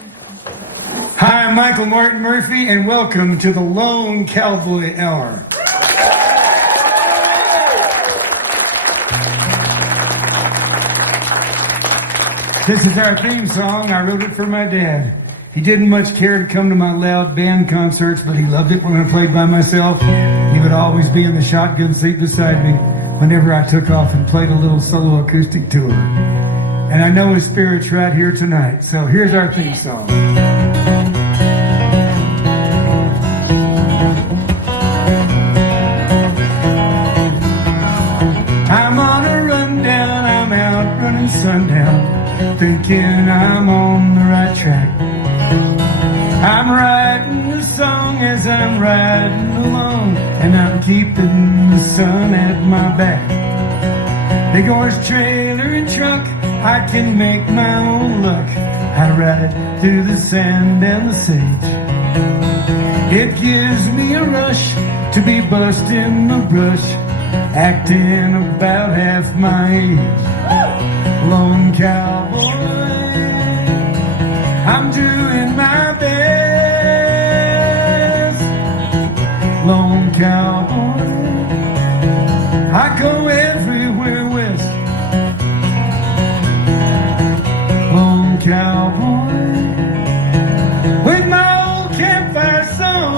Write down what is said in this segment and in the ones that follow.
Hi, I'm Michael Martin Murphy, and welcome to the Lone Cowboy Hour. This is our theme song. I wrote it for my dad. He didn't much care to come to my loud band concerts, but he loved it when I played by myself. He would always be in the shotgun seat beside me whenever I took off and played a little solo acoustic tour. And I know his spirit's right here tonight. So here's our theme song. I'm on a rundown, I'm out running sundown, thinking I'm on the right track. I'm writing the song as I'm riding along, and I'm keeping the sun at my back. Big horse trailer and truck, I can make my own luck. I ride through the sand and the sage. It gives me a rush to be busting the brush, acting about half my age. Lone cowboy, I'm doing my best. Lone cowboy, I go everywhere west. Lone cowboy, with my old campfire songs.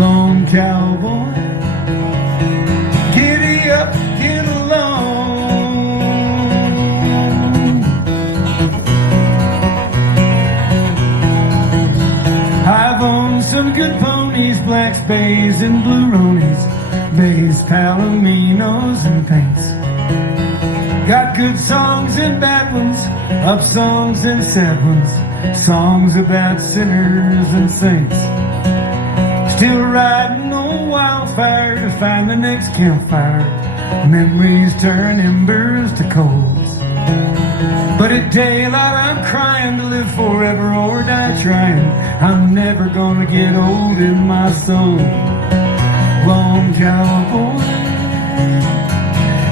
Lone cowboy, giddy up, get along. I've owned some good ponies, blacks, bays, and blue ronies, bays, palominos, and paints. Got good songs and bad ones, up songs and sad ones, songs about sinners and saints. Still riding on Wildfire to find the next campfire. Memories turn embers to coals. But at daylight I'm crying to live forever or die trying. I'm never gonna get old in my soul. Lone cowboy,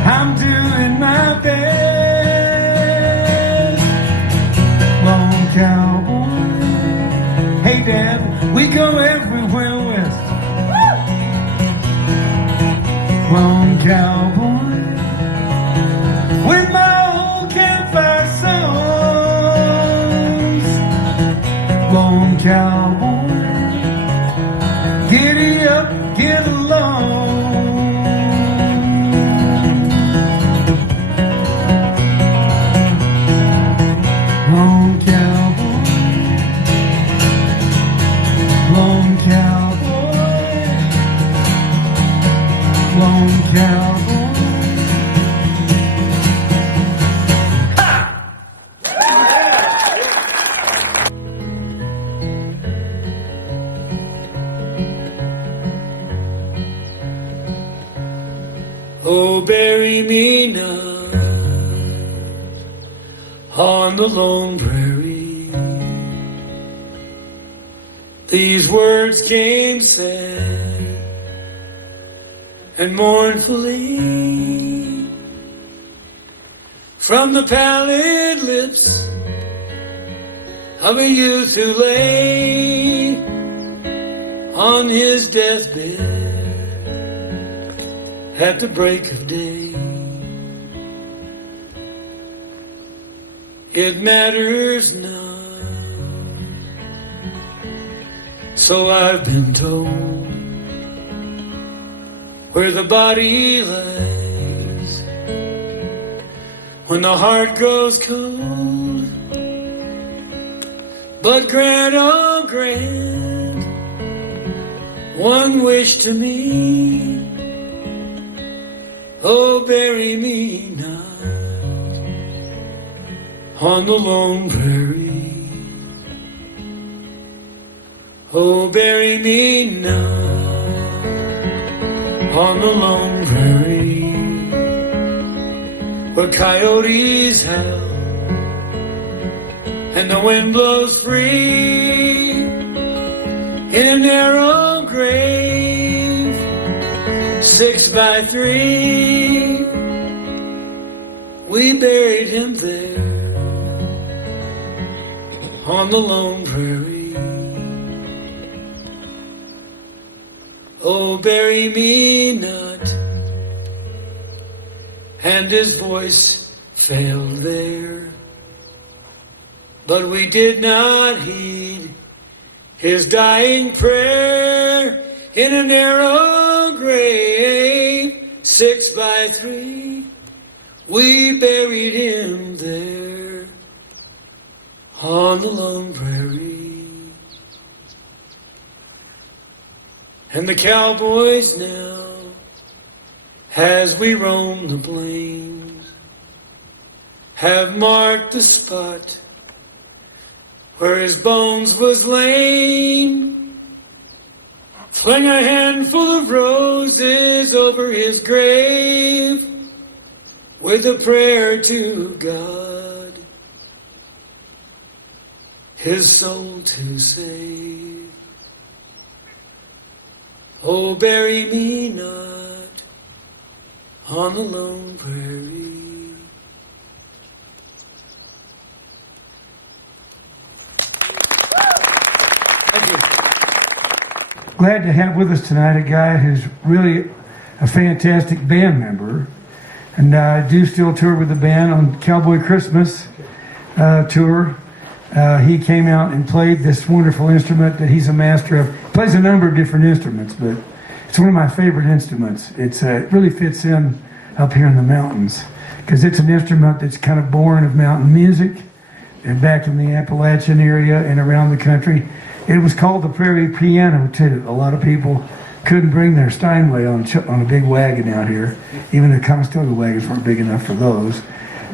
I'm doing my best. Lone cowboy, hey Dad, we go everywhere west. Lone cowboy, with my old campfire songs. Lone cowboy, giddy up, get along. Lone cowboy, lone cowboy, lone cowboy. Oh, bury me now on the lone prairie. These words came sad and mournfully from the pallid lips of a youth who lay on his deathbed at the break of day. It matters not, so I've been told, where the body lies when the heart grows cold. But grant, oh grant, one wish to me. Oh, bury me not on the lone prairie. Oh, bury me not on the lone prairie, where coyotes howl and the wind blows free in a narrow grave, 6 by 3. We buried him there on the lone prairie. Oh, bury me not. And his voice failed there. But we did not heed his dying prayer in a narrow grave, 6 by 3. We buried him there on the lone prairie. And the cowboys now, as we roam the plains, have marked the spot where his bones was lain. Fling a handful of roses over his grave with a prayer to God, his soul to save. Oh, bury me not on the lone prairie. Thank you. Glad to have with us tonight a guy who's really a fantastic band member. And I do still tour with the band on Cowboy Christmas tour. He came out and played this wonderful instrument that he's a master of. He plays a number of different instruments, but it's one of my favorite instruments. It really fits in up here in the mountains because it's an instrument that's kind of born of mountain music and back in the Appalachian area and around the country. It was called the prairie piano too. A lot of people couldn't bring their Steinway on a big wagon out here. Even the Conestoga wagons weren't big enough for those.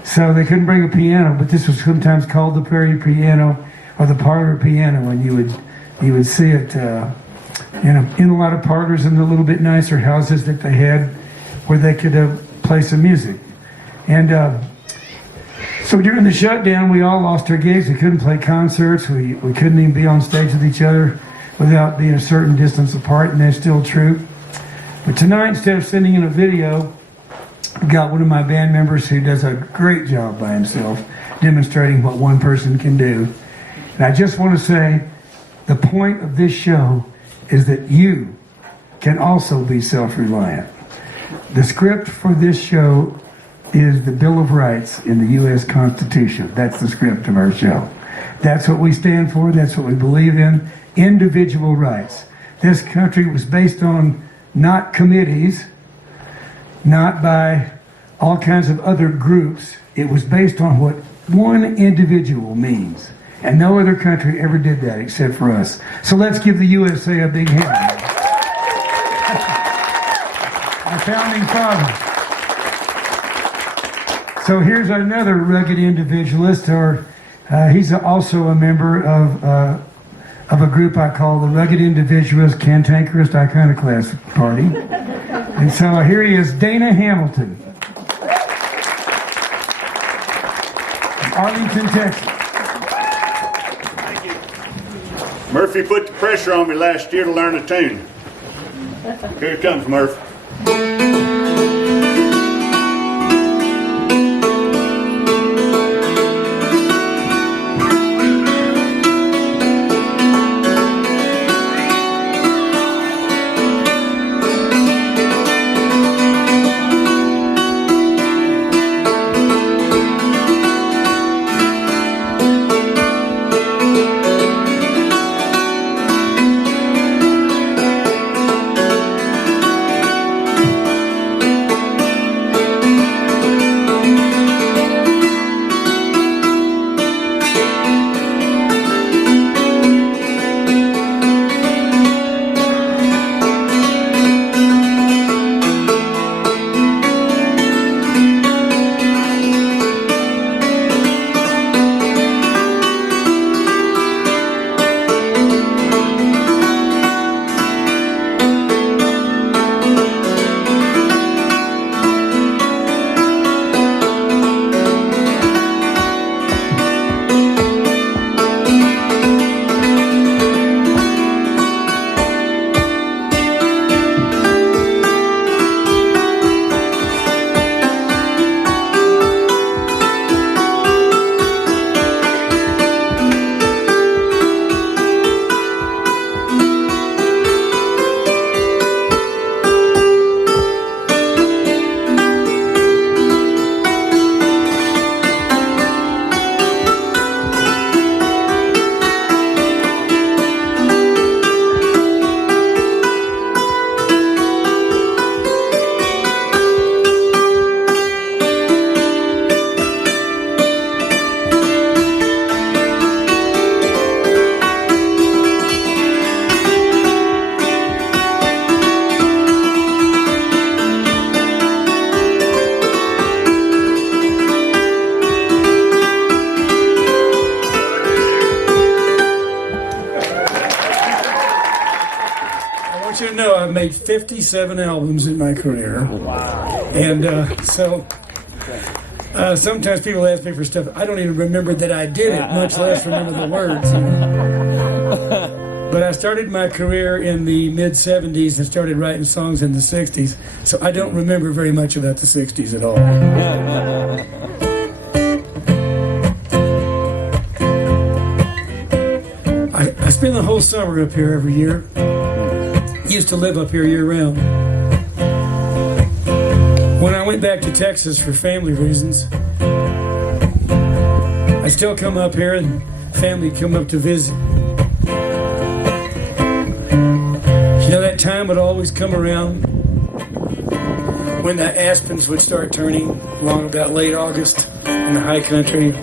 So they couldn't bring a piano, but this was sometimes called the prairie piano or the parlor piano, and you would see it in a lot of parlors in the little bit nicer houses that they had where they could play some music. And so during the shutdown, we all lost our gigs. We couldn't play concerts. We couldn't even be on stage with each other without being a certain distance apart, and that's still true. But tonight, instead of sending in a video, I got one of my band members who does a great job by himself demonstrating what one person can do. And I just want to say the point of this show is that you can also be self-reliant. The script for this show is the Bill of Rights in the U.S. Constitution. That's the script of our show. That's what we stand for. That's what we believe in. Individual rights. This country was based on not committees, not by all kinds of other groups. It was based on what one individual means. And no other country ever did that except for us. So let's give the USA a big hand. Our founding fathers. So here's another rugged individualist, or he's also a member of a group I call the Rugged Individualist Cantankerous Iconoclast Party. And so here he is, Dana Hamilton. Arlington, Texas. Thank you. Murphy put the pressure on me last year to learn a tune. Here it comes, Murph. I've made 57 albums in my career. Wow. And sometimes people ask me for stuff. I don't even remember that I did it, much less remember the words. But I started my career in the mid-'70s and started writing songs in the '60s, so I don't remember very much about the '60s at all. I spend the whole summer up here every year. Used to live up here year-round. When I went back to Texas for family reasons, I still come up here and family come up to visit. You know, that time would always come around when the aspens would start turning along about late August in the high country.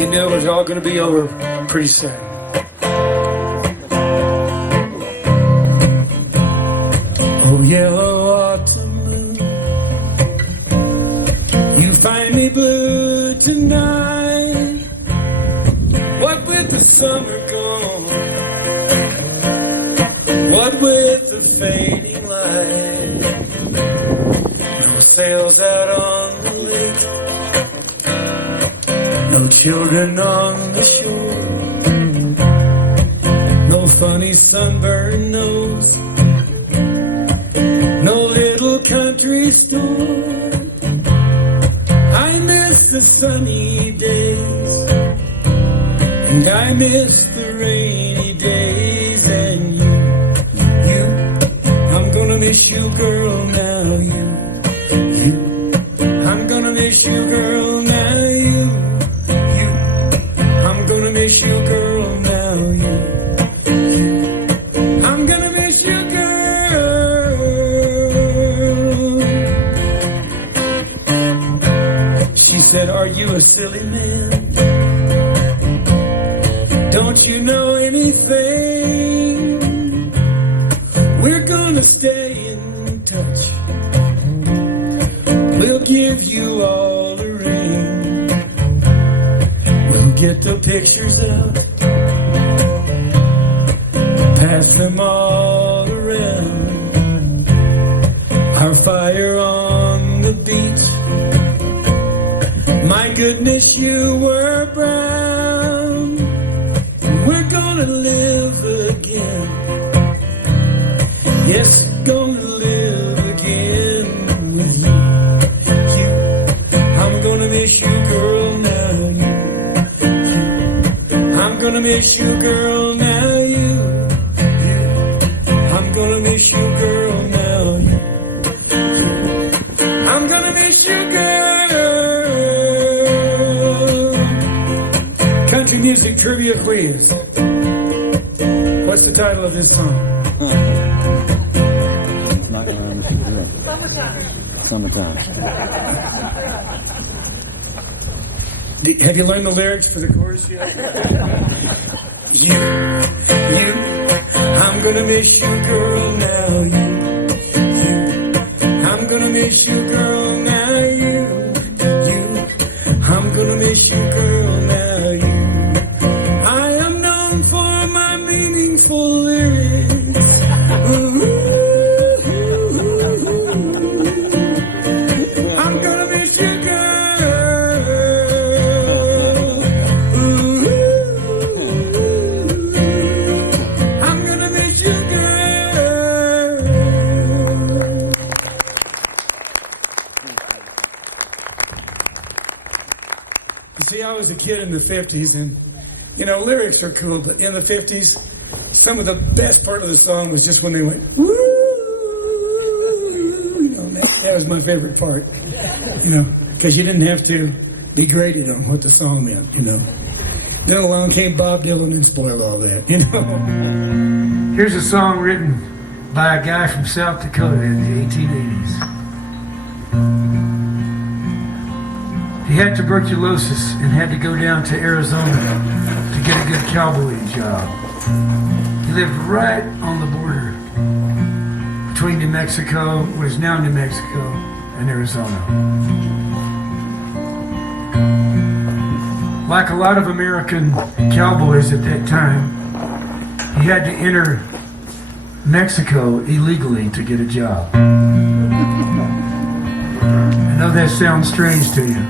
You knew it was all going to be over pretty soon. Oh, yellow autumn moon, you find me blue tonight. What with the summer gone, what with the fading light, no sails out on the lake, no children on the shore, no funny sunburned nose, no little country store. I miss the sunny days, and I miss the rainy days, and you, I'm gonna miss you, girl, now you, I'm gonna miss you, girl, now you, I'm gonna miss you, girl, now you, I'm gonna miss you, girl. She said, are you a silly man? Don't you know anything? We're gonna stay in touch. We'll give you all the rain. We'll get the pictures out, pass them all around. Our fire on the beach. My goodness, you were brown. We're gonna live again. Yes, gonna live again with you. I'm gonna miss you, girl, now you. I'm gonna miss you, girl, now you. I'm gonna miss you, girl, now you. I'm gonna miss you, girl. Country music trivia quiz. What's the title of this song? Summertime. Have you learned the lyrics for the chorus yet? You, I'm gonna miss you, girl, now you, I'm gonna miss you, girl, now you, I'm gonna miss you, girl, now you. I am known for my meaningful lyrics. I'm gonna miss you, girl. I'm gonna miss you, girl. You see, I was a kid in the 50s, and you know, lyrics are cool, but in the 50s, some of the best part of the song was just when they went, woo, you know, that was my favorite part, you know, because you didn't have to be graded on what the song meant, you know. Then along came Bob Dylan and spoiled all that, you know. Here's a song written by a guy from South Dakota in the 1880s. He had tuberculosis and had to go down to Arizona to get a good cowboy job. He lived right on the border between New Mexico, what is now New Mexico, and Arizona. Like a lot of American cowboys at that time, he had to enter Mexico illegally to get a job. I know that sounds strange to you,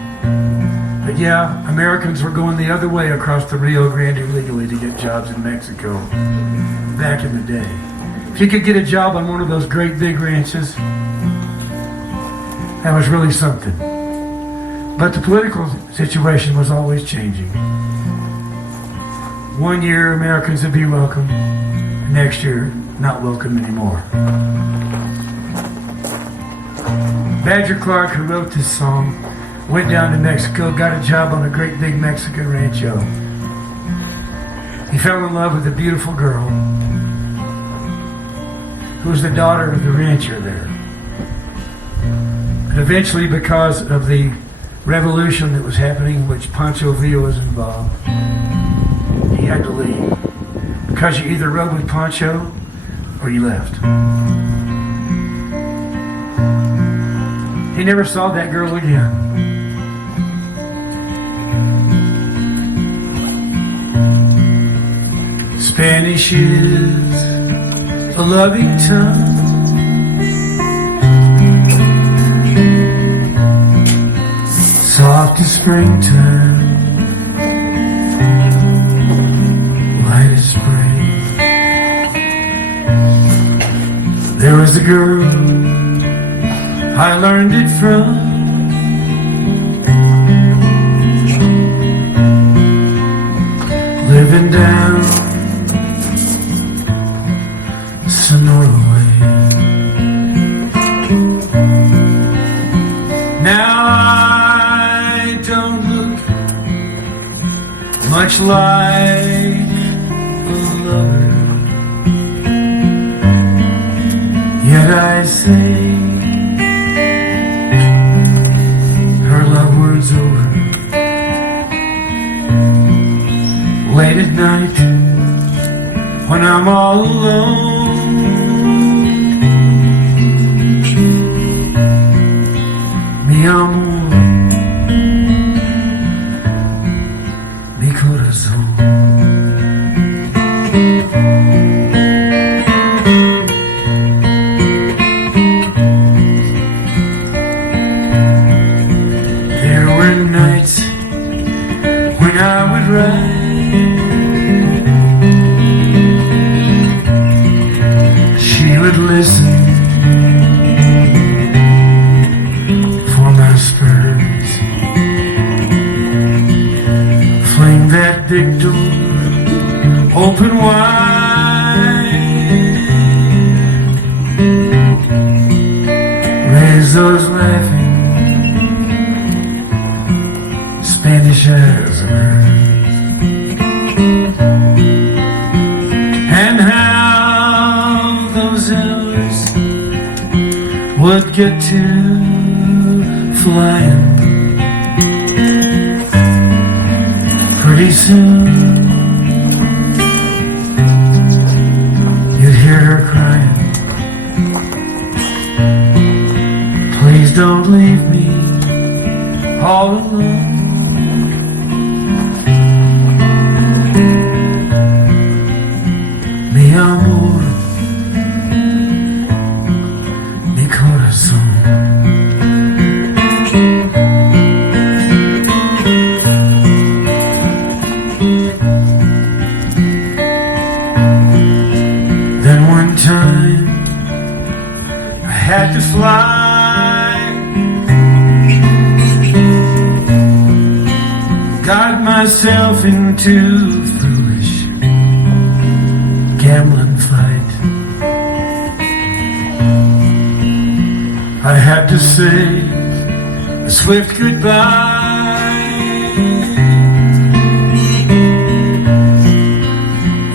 but yeah, Americans were going the other way across the Rio Grande illegally to get jobs in Mexico back in the day. If you could get a job on one of those great big ranches, that was really something. But the political situation was always changing. One year Americans would be welcome, next year not welcome anymore. Badger Clark, who wrote this song, went down to Mexico, got a job on a great big Mexican rancho. He fell in love with a beautiful girl who was the daughter of the rancher there. And eventually, because of the revolution that was happening, in which Pancho Villa was involved, he had to leave. Because you either rode with Pancho or you left. He never saw that girl again. Spanish is a loving tongue. Soft as springtime, light as spring. There was a girl I learned it from. Living down Sonora way. Now I don't look much like a lover, yet I say her love words over. Late at night, when I'm all alone, mi amor, mi corazón. There were nights when I would write listen for my spurs. Fling that big door open wide. Raise those laughing Spanish eyes of hers. And how those hours would get to flying. Pretty soon you'd hear her crying, please don't leave me all alone. Mi amor, mi corazón. Then one time I had to fly, got myself into a foolish gambling fight. I had to say a swift goodbye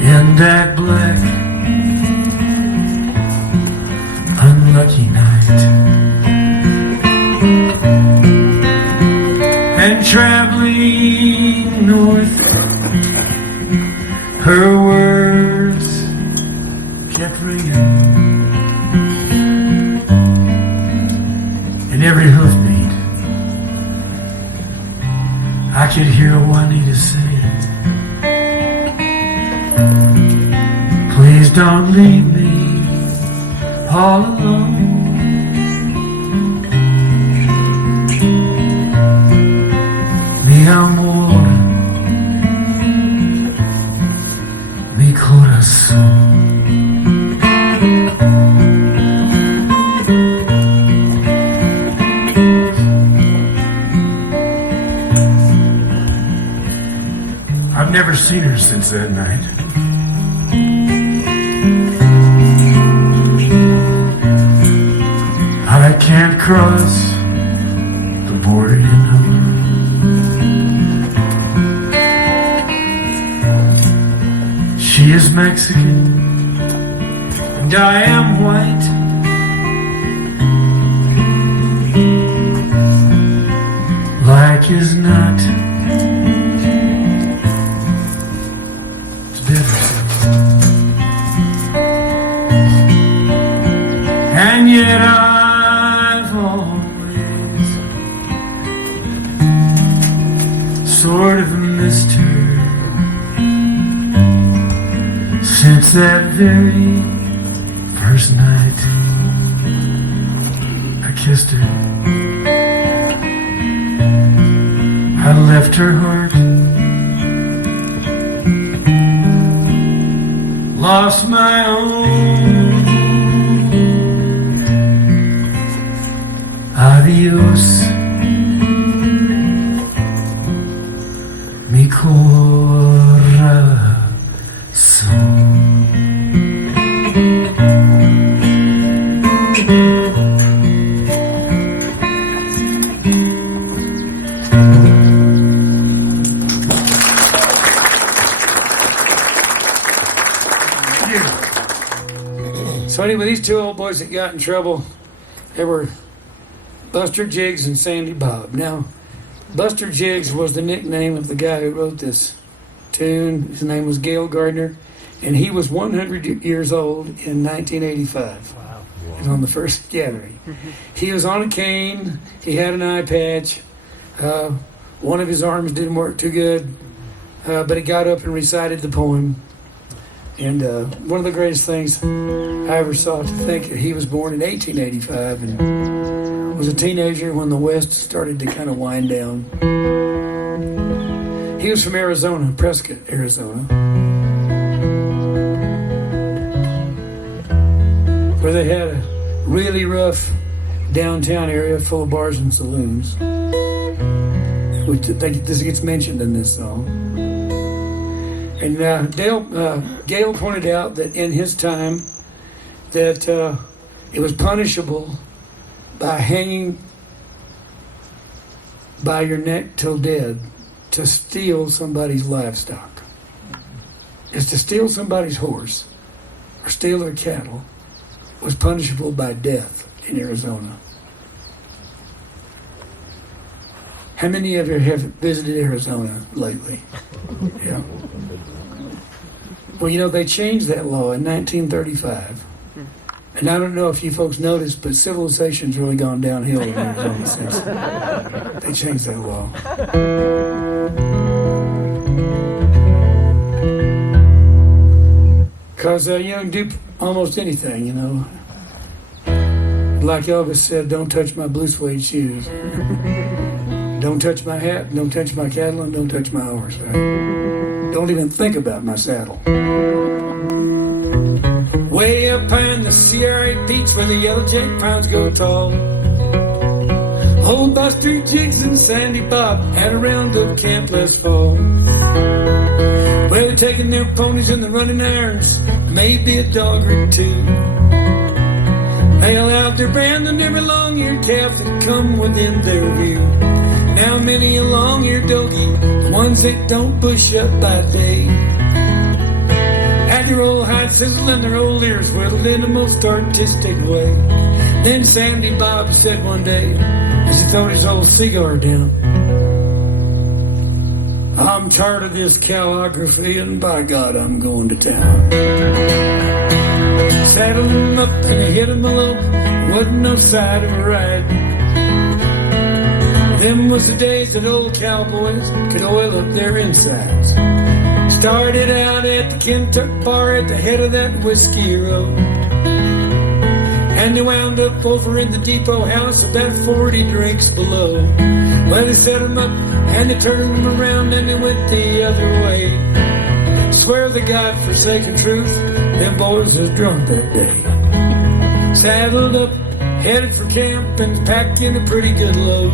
in that black, unlucky night. And traveling north, her words kept ringing in every hoofbeat. I could hear Juanita saying, please don't leave me all alone. Mi amor, mi corazón. I've never seen her since that night. I can't cross the border, you know. She is Mexican and I am white. Like is not. It's bittersweet. And yet I've always sort of missed her since that very first night I kissed her. I left her heart, lost my own. Adios, mi corazón. So anyway, these two old boys that got in trouble, they were Buster Jiggs and Sandy Bob. Now, Buster Jiggs was the nickname of the guy who wrote this tune. His name was Gail Gardner, and he was 100 years old in 1985. Wow. He was on the first gathering. He was on a cane. He had an eye patch. One of his arms didn't work too good, but he got up and recited the poem. And one of the greatest things I ever saw, to think that he was born in 1885 and was a teenager when the West started to kind of wind down. He was from Arizona, Prescott, Arizona, where they had a really rough downtown area full of bars and saloons, which this gets mentioned in this song. And Gail pointed out that in his time that it was punishable by hanging by your neck till dead to steal somebody's livestock. Is to steal somebody's horse or steal their cattle was punishable by death in Arizona. How many of you have visited Arizona lately? Yeah. Well, you know, they changed that law in 1935. And I don't know if you folks noticed, but civilization's really gone downhill in Arizona since they changed that law. Because, you can do almost anything, you know. Like Elvis said, don't touch my blue suede shoes. Don't touch my hat, don't touch my cattle, and don't touch my horse. Don't even think about my saddle. Way up in the Sierra Peaks where the yellow jack pines grow tall, old Buster Jiggs and Sandy Bob had a roundup camp last fall. Well, they're taking their ponies and they're running irons, maybe a dog or two. Nail out their brand and every long-eared calf that come within their view. Now many a long-eared doggy, the ones that don't bush up by day, had their old hides sizzle and their old ears whittled in the most artistic way. Then Sandy Bob said one day, as he throwed his old cigar down, I'm tired of this calligraphy and by God I'm going to town. Saddled him up and he hit him a lope, wasn't no side of a ride. Them was the days that old cowboys could oil up their insides. Started out at the Kentucky bar at the head of that whiskey road. And they wound up over in the depot house about 40 drinks below. Well, they set 'em up and they turned 'em around and they went the other way. Swear the God-forsaken truth, them boys was drunk that day. Saddled up, headed for camp and packing a pretty good load.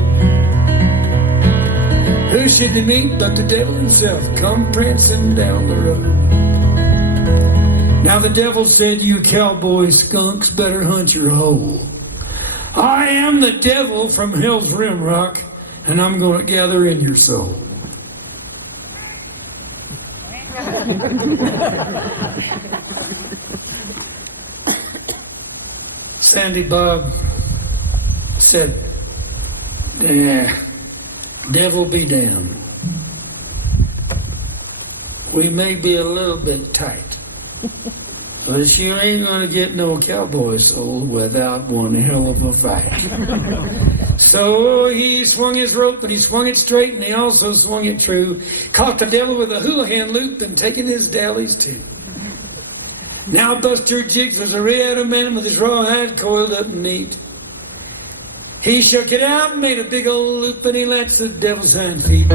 Who should they meet but the devil himself come prancing down the road? Now the devil said, "You cowboy skunks better hunt your hole. I am the devil from Hell's Rim Rock, and I'm going to gather in your soul." Sandy Bob said, "Devil be damned. We may be a little bit tight, but you ain't gonna get no cowboy soul without one hell of a fight." So he swung his rope and he swung it straight and he also swung it true. Caught the devil with a hula hand loop and taking his dallies too. Now Buster Jiggs was a red man with his rawhide coiled up neat. He shook it out and made a big old loop and he lets the devil's hind feet.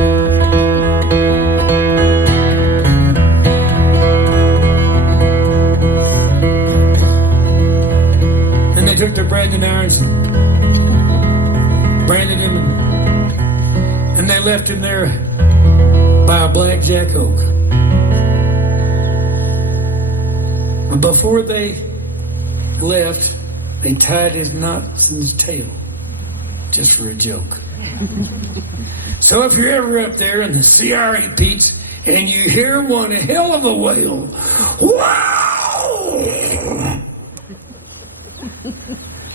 And they took their branding irons and branded him and they left him there by a blackjack oak. Before they left, they tied his knots in his tail, just for a joke. So if you're ever up there in the CRA Pete's and you hear one hell of a wail, wow!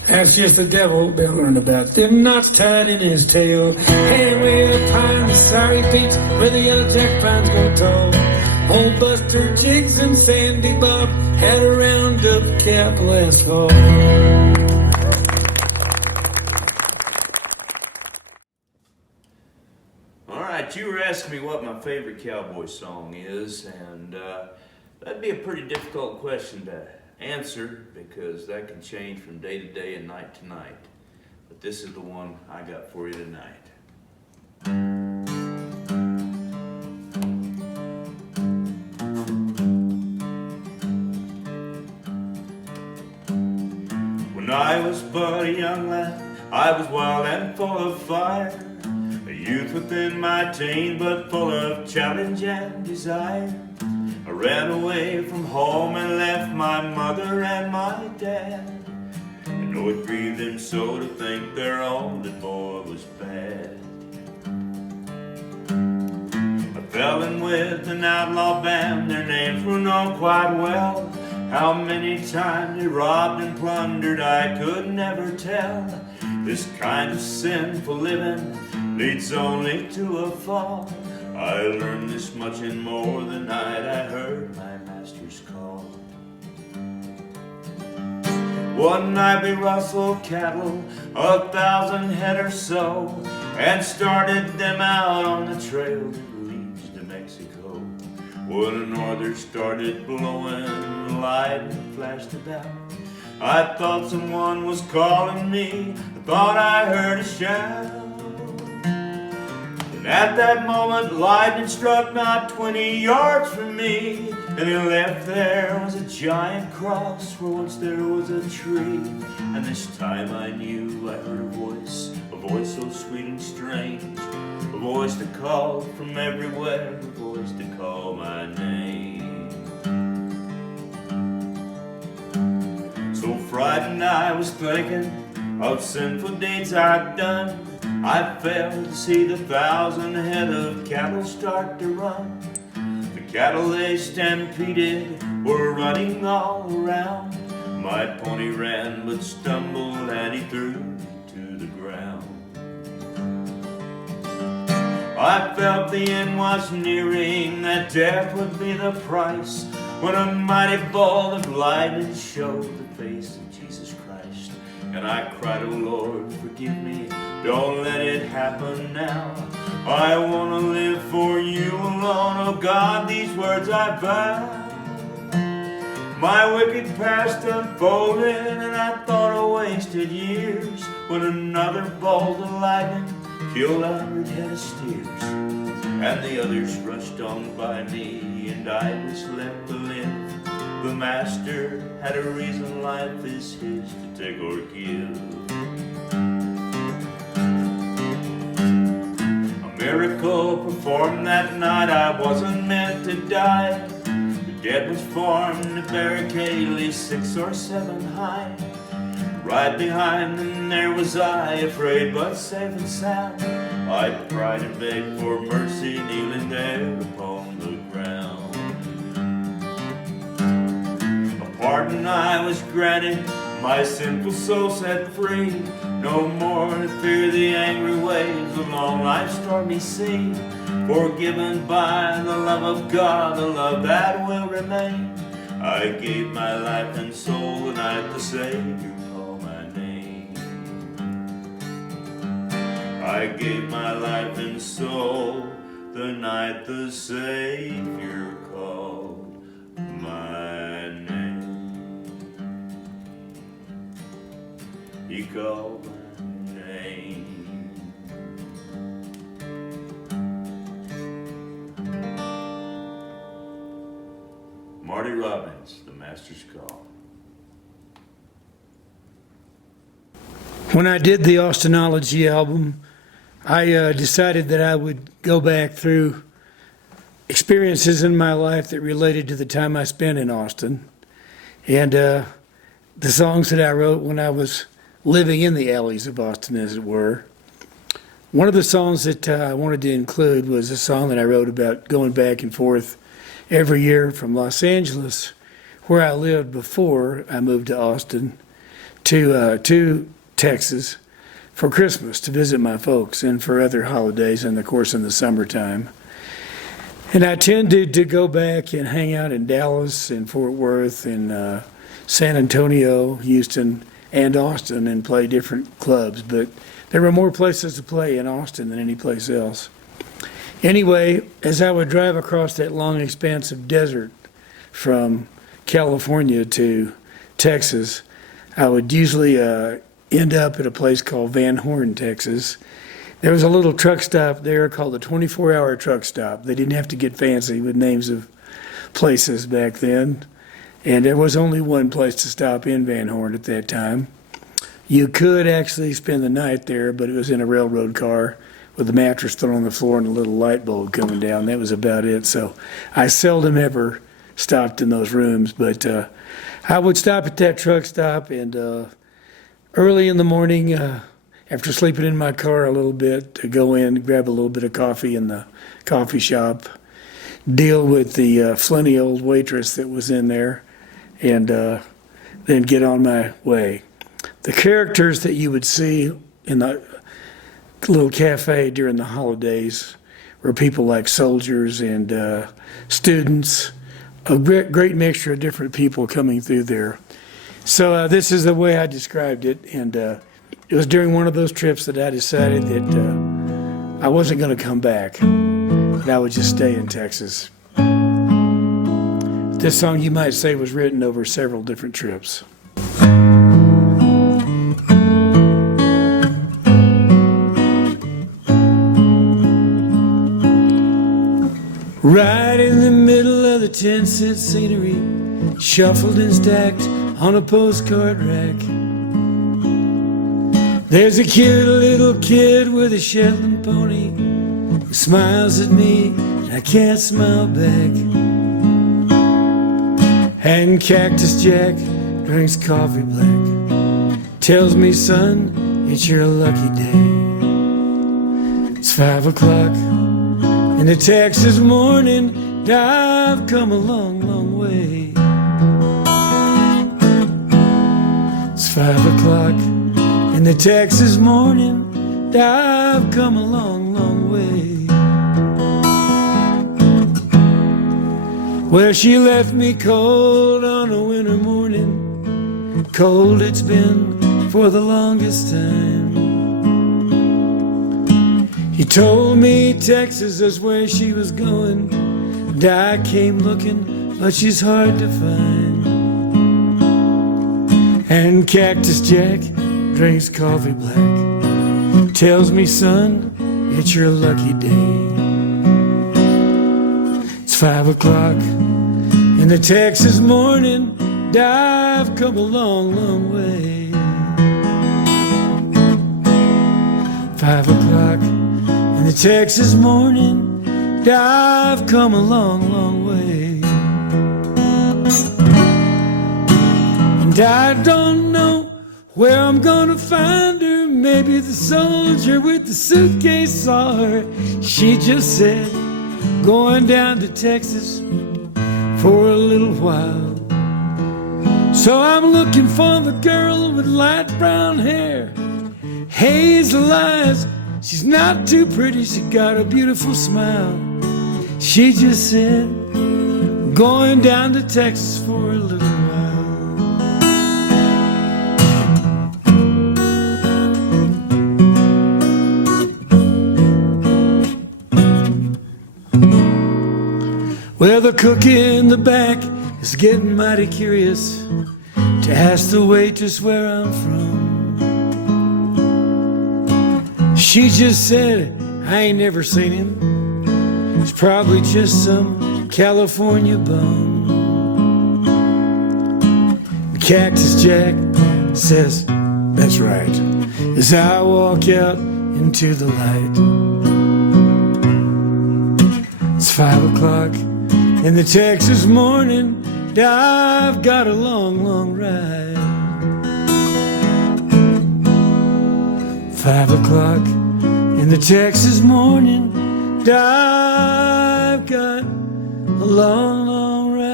That's just the devil bellowing about them knots tied in his tail. And way up high in the CRA Pete's where the yellow jack pines go tall, old Buster Jiggs and Sandy Bob had a round-up cap last fall. All right, you were asking me what my favorite cowboy song is, and that'd be a pretty difficult question to answer because that can change from day to day and night to night. But this is the one I got for you tonight. When I was but a young lad, I was wild and full of fire, a youth within my teens, but full of challenge and desire. I ran away from home and left my mother and my dad. I know it grieved them so to think their only boy was bad. I fell in with an outlaw band, their names were known quite well. How many times they robbed and plundered I could never tell. This kind of sinful living leads only to a fall. I learned this much and more the night I heard my master's call. One night we rustled cattle, 1,000 head or so, and started them out on the trail that leads to Mexico. When a norther started blowing, the lightning flashed about. I thought someone was calling me, I thought I heard a shout. And at that moment, lightning struck not 20 yards from me, and then left there was a giant cross where once there was a tree. And this time I knew I heard a voice so sweet and strange, a voice that called from everywhere, a voice to call my name. So frightened I was thinking of sinful deeds I'd done. I failed to see the 1,000 head of cattle start to run. The cattle they stampeded were running all around. My pony ran but stumbled and he threw me to the ground. I felt the end was nearing, that death would be the price, when a mighty bolt of lightning showed the face of Jesus Christ. And I cried, "Oh Lord, forgive me, don't let it happen now. I want to live for you alone, oh God, these words I vow." My wicked past unfolded and I thought, oh wasted years when another bolt of lightning killed 100 head of steers. And the others rushed on by me, and I was left to live. The master had a reason life is his to take or give. A miracle performed that night, I wasn't meant to die. The dead was formed, a barricade lay 6 or 7 high. Right behind them there was I, afraid but safe and sound. I cried and begged for mercy, kneeling there upon the ground. A pardon I was granted, my sinful soul set free. No more to fear the angry waves of long life's stormy sea. Forgiven by the love of God, the love that will remain. I gave my life and soul the night the Savior called my name. I gave my life and soul the night the Savior called my name. He called my name. Marty Robbins, The Master's Call. When I did the Austinology album, I decided that I would go back through experiences in my life that related to the time I spent in Austin, and the songs that I wrote when I was living in the alleys of Austin, as it were. One of the songs that I wanted to include was a song that I wrote about going back and forth every year from Los Angeles, where I lived before I moved to Austin, to Texas for Christmas to visit my folks and for other holidays, and of course in the summertime. And I tended to go back and hang out in Dallas and Fort Worth and San Antonio, Houston, and Austin and play different clubs, but there were more places to play in Austin than any place else. Anyway, as I would drive across that long expanse of desert from California to Texas, I would usually end up at a place called Van Horn, Texas. There was a little truck stop there called the 24-hour truck stop. They didn't have to get fancy with names of places back then. And there was only one place to stop in Van Horn at that time. You could actually spend the night there, but it was in a railroad car with a mattress thrown on the floor and a little light bulb coming down. That was about it. So I seldom ever stopped in those rooms, but I would stop at that truck stop, and early in the morning, after sleeping in my car a little bit, to go in, grab a little bit of coffee in the coffee shop, deal with the flinty old waitress that was in there, and then get on my way. The characters that you would see in the little cafe during the holidays were people like soldiers and students, a great mixture of different people coming through there. So this is the way I described it, and it was during one of those trips that I decided that I wasn't going to come back, that I would just stay in Texas. This song, you might say, was written over several different trips. Right in the middle of the 10-cent scenery, shuffled and stacked on a postcard rack, there's a cute little kid with a Shetland pony who smiles at me and I can't smile back. And Cactus Jack drinks coffee black, tells me, son, it's your lucky day. It's 5 o'clock in the Texas morning, and I've come a long, long way. It's 5 o'clock in the Texas morning, and I've come a long, long way. Well, she left me cold on a winter morning, cold it's been for the longest time. He told me Texas is where she was going, and I came looking, but she's hard to find. And Cactus Jack drinks coffee black. Tells me, son, it's your lucky day. It's 5 o'clock in the Texas morning. I've come a long, long way. 5 o'clock in the Texas morning. I've come a long, long way. And I don't know where I'm gonna find her. Maybe the soldier with the suitcase saw her. She just said, going down to Texas for a little while. So I'm looking for the girl with light brown hair, hazel eyes. She's not too pretty, she got a beautiful smile. She just said, going down to Texas for a little while. Well, the cook in the back is getting mighty curious to ask the waitress where I'm from. She just said, I ain't never seen him. It's probably just some California bum. Cactus Jack says, that's right, as I walk out into the light. It's 5 o'clock in the Texas morning. I've got a long, long ride. 5 o'clock in the Texas morning. I've got a long, long ride.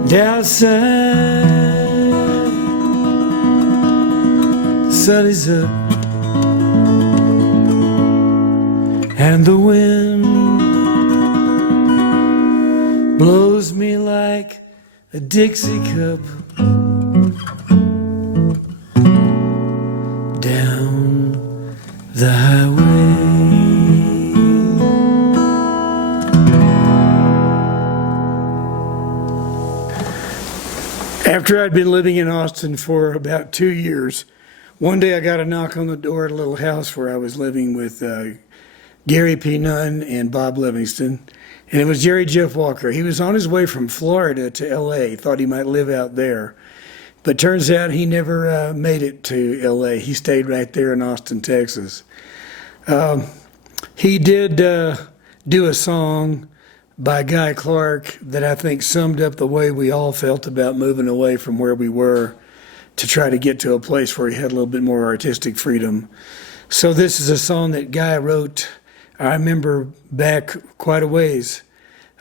And outside, the sun is up, and the wind blows me like a Dixie cup down the highway. After I'd been living in Austin for about 2 years, one day I got a knock on the door at a little house where I was living with Gary P. Nunn and Bob Livingston. And it was Jerry Jeff Walker. He was on his way from Florida to L.A., thought he might live out there. But turns out he never made it to L.A. He stayed right there in Austin, Texas. He did do a song by Guy Clark that I think summed up the way we all felt about moving away from where we were to try to get to a place where he had a little bit more artistic freedom. So this is a song that Guy wrote, I remember back quite a ways,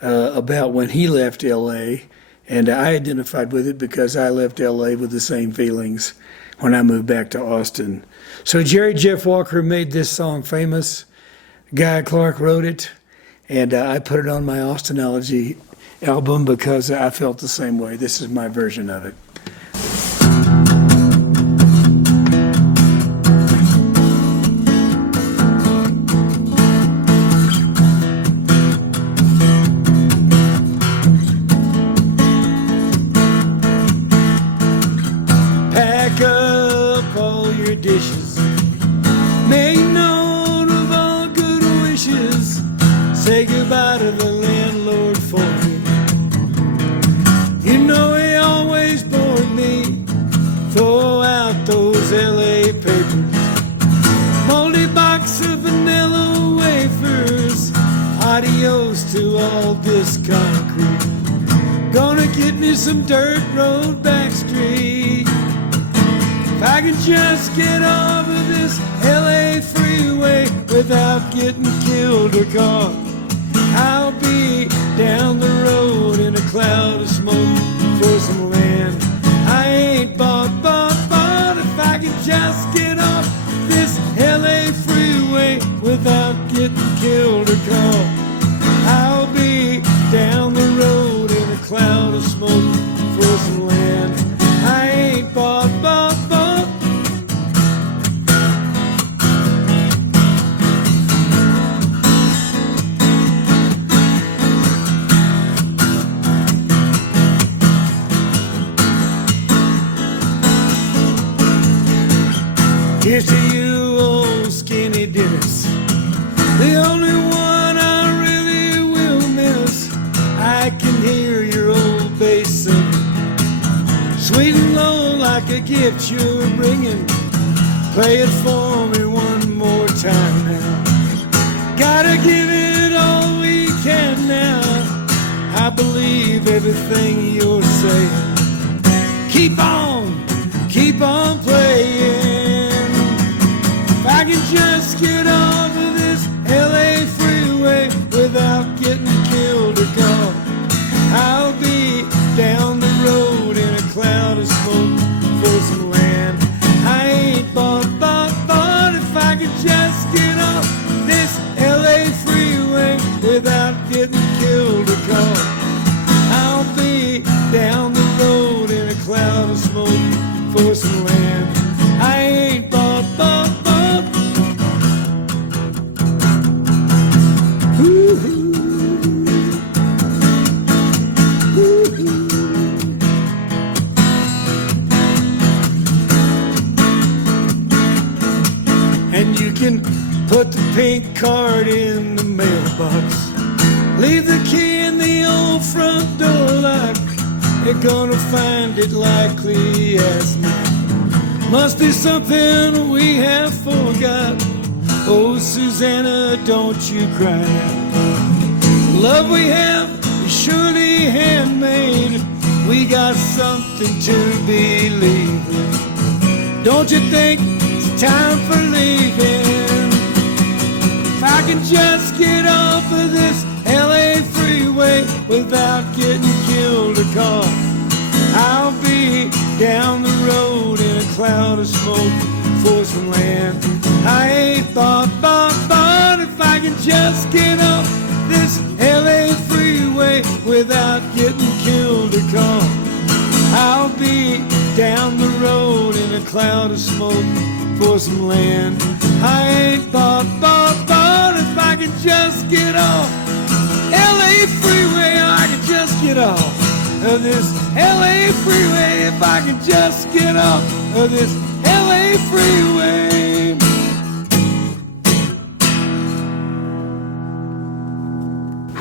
about when he left L.A., and I identified with it because I left L.A. with the same feelings when I moved back to Austin. So Jerry Jeff Walker made this song famous. Guy Clark wrote it, and I put it on my Austinology album because I felt the same way. This is my version of it. Dishes, make note of all good wishes, say goodbye to the landlord for me. You know he always bored me, throw out those LA papers, moldy box of vanilla wafers, adios to all this concrete, gonna get me some dirt road back street. If I can just get off of this LA freeway without getting killed or caught, I'll be down the road in a cloud of smoke for some land I ain't bought. If I can just get off this LA freeway without getting killed or caught, I'll be down the road in a cloud of smoke for some land I ain't bought. Here's to you, old skinny Dennis, the only one I really will miss. I can hear your old bass singing, sweet and low like a gift you're bringing. Play it for me one more time now. Gotta give it all we can now. I believe everything you're saying. Keep on playing. If I can just get off of this LA freeway without getting killed or gone, I'll be down the road in a cloud of smoke for some land. I ain't bought. If I could just get off this LA freeway without getting killed or caught, I'll be down the road in a cloud of smoke for some land. I ain't bought. And you can put the pink card in the mailbox, leave the key in the old front door lock. They're gonna find it likely as not. Must be something we have forgot. Oh, Susanna, don't you cry. Love we have is surely handmade. We got something to believe in. Don't you think it's time for leaving? If I can just get off of this LA freeway without getting killed or caught, I'll be down the road in a cloud of smoke for some land. I ain't bought. If I can just get off this LA freeway without getting killed or caught, I'll be down the road in a cloud of smoke for some land. I ain't bought. If I can just get off LA freeway, I can just get off of this LA freeway. If I can just get off of this LA freeway.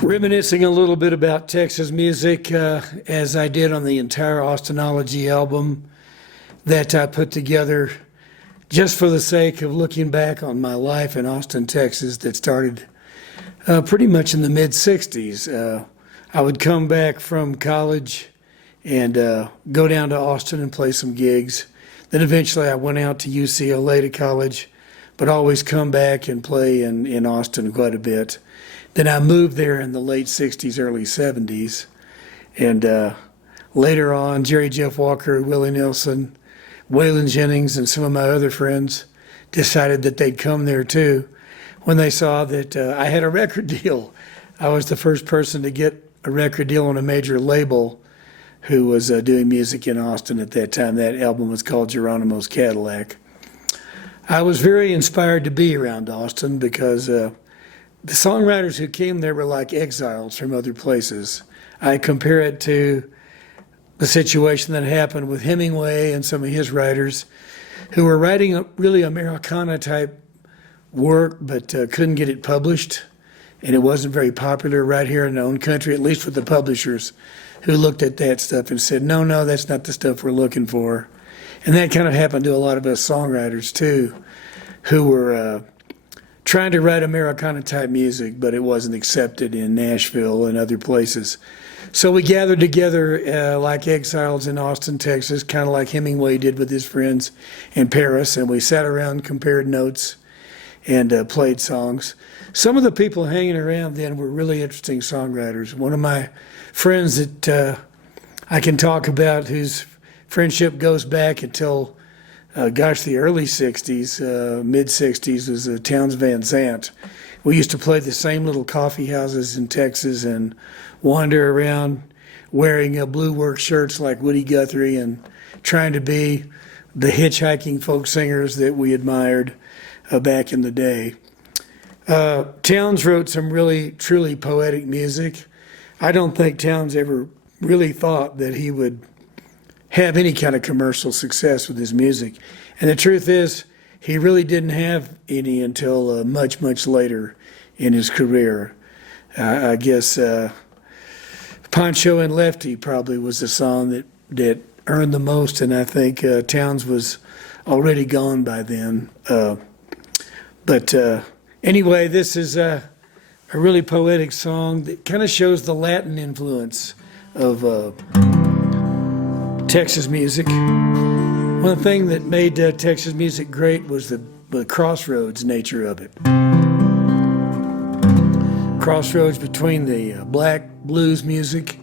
Reminiscing a little bit about Texas music, as I did on the entire Austinology album that I put together just for the sake of looking back on my life in Austin, Texas, that started pretty much in the mid-'60s. I would come back from college and go down to Austin and play some gigs. Then eventually I went out to UCLA to college, but always come back and play in Austin quite a bit. Then I moved there in the late 60s, early 70s. And later on, Jerry Jeff Walker, Willie Nelson, Waylon Jennings, and some of my other friends decided that they'd come there too when they saw that I had a record deal. I was the first person to get a record deal on a major label who was doing music in Austin at that time. That album was called Geronimo's Cadillac. I was very inspired to be around Austin because the songwriters who came there were like exiles from other places. I compare it to the situation that happened with Hemingway and some of his writers who were writing a really Americana type work but couldn't get it published, and it wasn't very popular right here in our own country, at least with the publishers who looked at that stuff and said, no, that's not the stuff we're looking for. And that kind of happened to a lot of us songwriters too, who were trying to write Americana type music, but it wasn't accepted in Nashville and other places. So we gathered together like exiles in Austin, Texas, kind of like Hemingway did with his friends in Paris, and we sat around, compared notes, and played songs. Some of the people hanging around then were really interesting songwriters. One of my friends that I can talk about, whose friendship goes back until, the early 60s, mid-60s, was Towns VanZandt. We used to play the same little coffee houses in Texas and wander around wearing blue work shirts like Woody Guthrie and trying to be the hitchhiking folk singers that we admired back in the day. Towns wrote some really, truly poetic music. I don't think Towns ever really thought that he would have any kind of commercial success with his music. And the truth is, he really didn't have any until much, much later in his career. I guess Poncho and Lefty probably was the song that earned the most, and I think Townes was already gone by then. But anyway, this is a really poetic song that kind of shows the Latin influence of Texas music. One thing that made Texas music great was the crossroads nature of it. Crossroads between the black blues music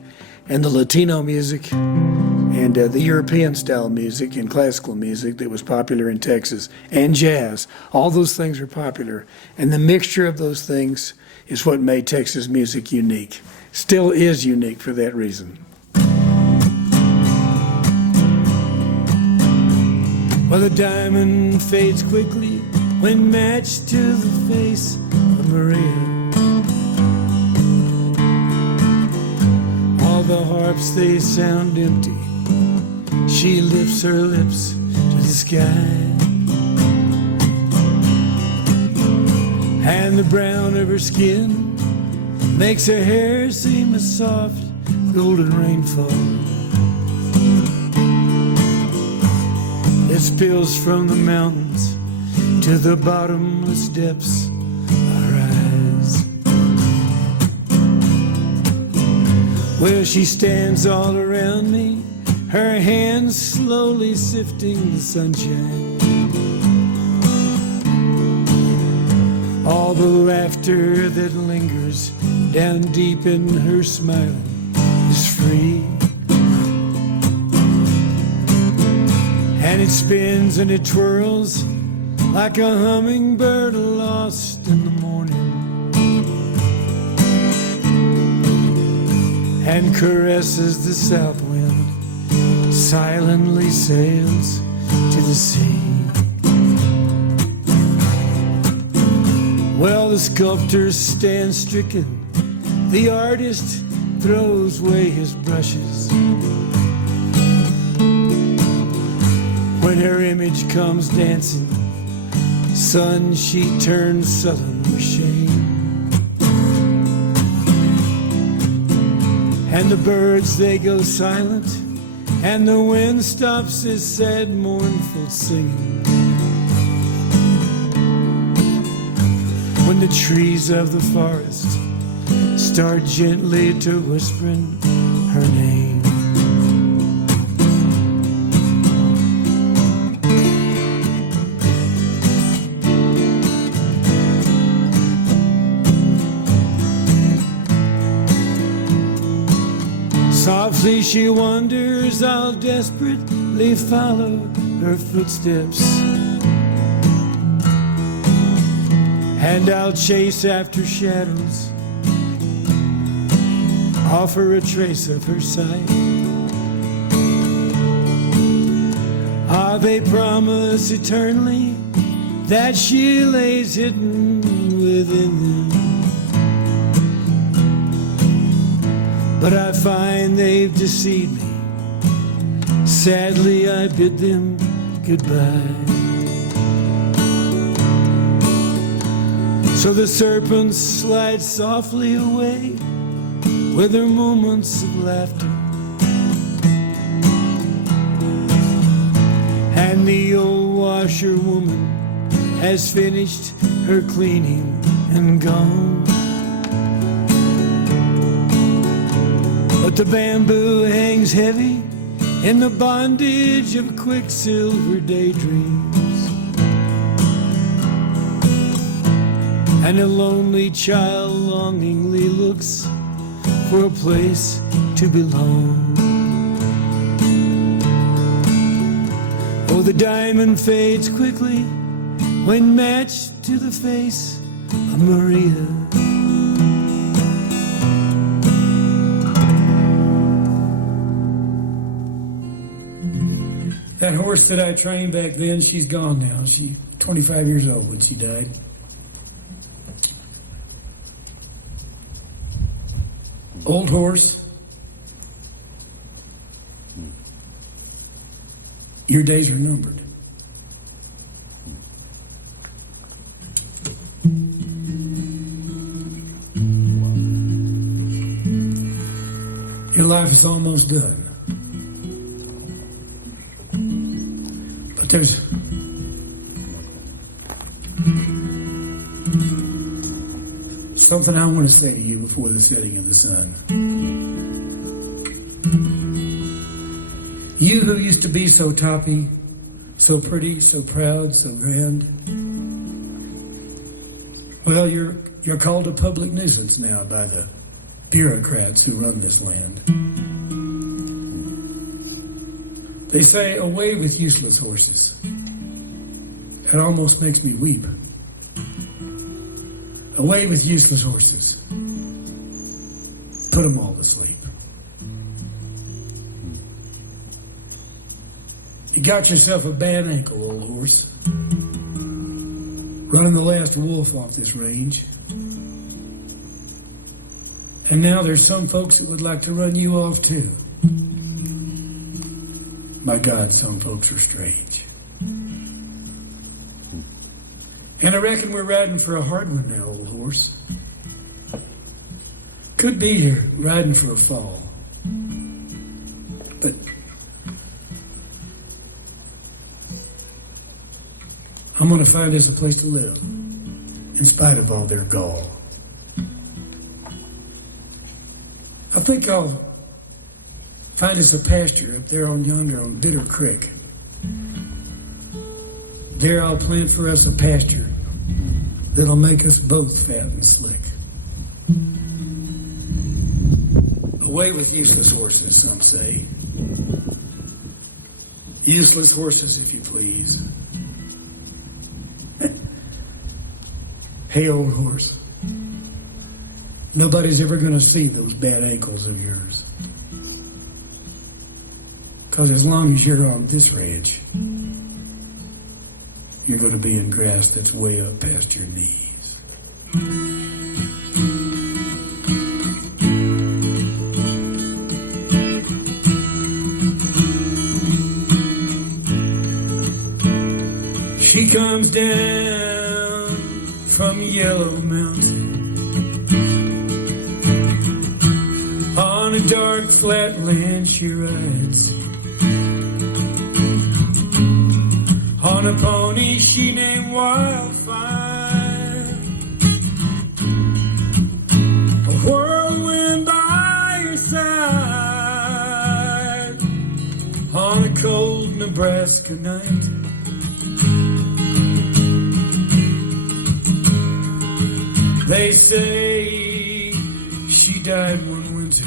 and the Latino music and the European style music and classical music that was popular in Texas, and jazz. All those things were popular, and the mixture of those things is what made Texas music unique. Still is unique for that reason. Well, the diamond fades quickly when matched to the face of Maria. All the harps, they sound empty. She lifts her lips to the sky. And the brown of her skin makes her hair seem a soft golden rainfall. It spills from the mountains to the bottomless depths of her eyes. Well, she stands all around me, her hands slowly sifting the sunshine. All the laughter that lingers down deep in her smile is free. And it spins and it twirls like a hummingbird lost in the morning, and caresses the south wind, silently sails to the sea. Well, the sculptor stands stricken, the artist throws away his brushes. When her image comes dancing, sun, she turns sullen with shame. And the birds, they go silent, and the wind stops his sad, mournful singing. When the trees of the forest start gently to whispering her name. Softly she wanders, I'll desperately follow her footsteps, and I'll chase after shadows, offer a trace of her sight. Ah, they promise eternally that she lays hidden within them, but I find they've deceived me. Sadly, I bid them goodbye. So the serpents slide softly away with their moments of laughter, and the old washerwoman has finished her cleaning and gone. But the bamboo hangs heavy in the bondage of quicksilver daydreams, and a lonely child longingly looks for a place to belong. Oh, the diamond fades quickly when matched to the face of Maria. That horse that I trained back then, she's gone now. She's 25 years old when she died. Old horse. Your days are numbered. Your life is almost done. But there's something I want to say to you before the setting of the sun. You who used to be so toppy, so pretty, so proud, so grand. Well, you're called a public nuisance now by the bureaucrats who run this land. They say, away with useless horses. It almost makes me weep. Away with useless horses. Put them all to sleep. You got yourself a bad ankle, old horse. Running the last wolf off this range. And now there's some folks that would like to run you off too. My God, some folks are strange. And I reckon we're riding for a hard one now, old horse. Could be you're riding for a fall. But I'm gonna find us a place to live, in spite of all their gall. I think I'll find us a pasture up there on yonder on Bitter Creek. There I'll plant for us a pasture that'll make us both fat and slick. Away with useless horses, some say. Useless horses, if you please. Hey, old horse. Nobody's ever going to see those bad ankles of yours. 'Cause as long as you're on this ranch, you're going to be in grass that's way up past your knees. She comes down from Yellow Mountain on a dark flatland she rides. On a pony she named Wildfire. A whirlwind by her side on a cold Nebraska night. They say she died one winter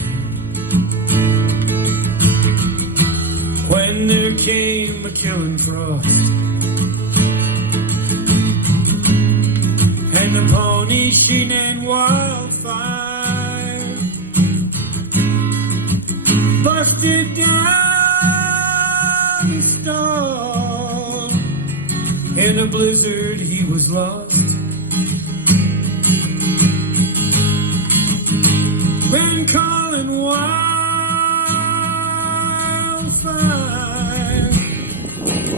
when there came a killing frost. And the pony she named Wildfire busted down and stalled. In a blizzard he was lost. Been calling Wildfire,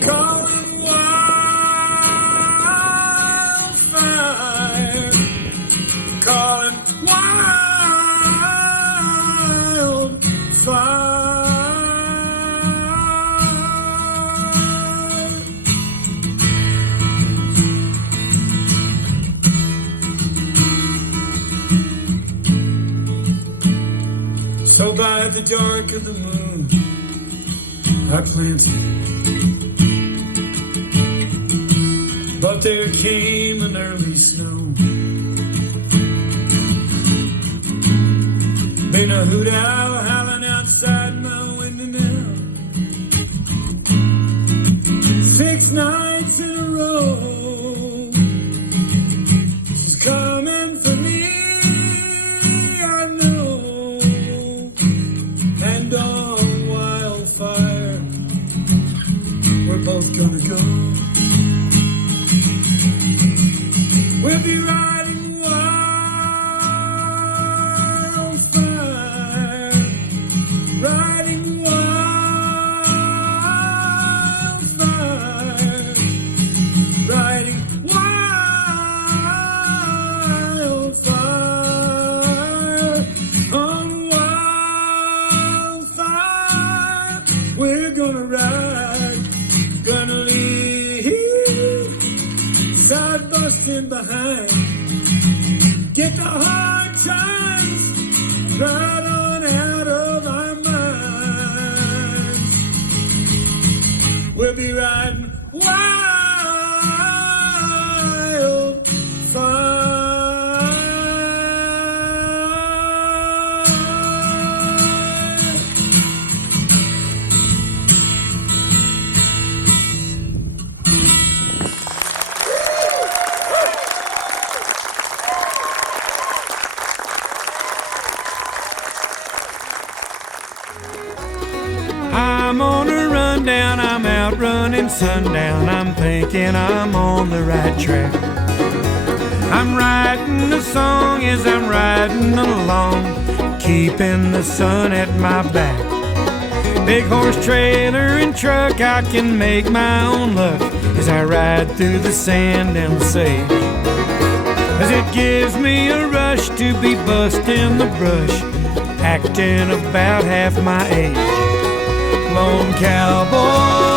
calling Wildfire, calling Wildfire. So by the dark of the moon, I planted. But there came an early snow. Been a hoot owl howling outside my window now. 6 nights in a row. She's coming for me, I know. And on Wildfire, we're both gonna go. We'll be riding Wildfire, riding Wildfire, riding Wildfire. start busting behind. Get the hard times right on out of our minds. We'll be riding wildfire. I'm on a rundown, I'm out running sundown. I'm thinking I'm on the right track. I'm writing a song as I'm riding along, keeping the sun at my back. Big horse trailer and truck, I can make my own luck as I ride through the sand and the sage. As it gives me a rush to be busting the brush, acting about half my age. Lone cowboy